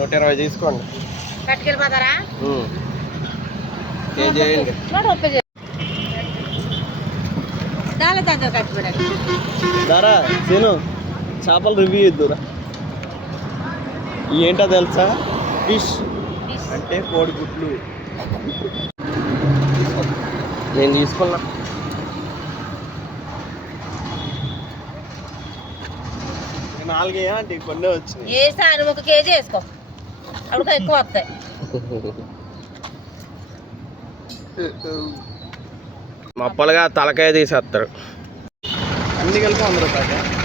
120 తీసుకోండి. పట్టుకెళ్ళిపోతారా? కేజీ వేయండి. దారా సీను చేపలు రివ్యూ ఇద్దురా. ఏంటో తెలుసా? ఫిష్ అంటే కోడిగుడ్లు. నేను తీసుకున్నా. నాలుగే అంటే కొన్ని వచ్చినాయి. వేసాను 1 కేజీ వేసుకో, అప్పుడు ఎక్కువ వస్తాయి. మప్పలుగా తలకాయ తీసేస్తారు. అన్ని కలిపి 100 రూపాయలు.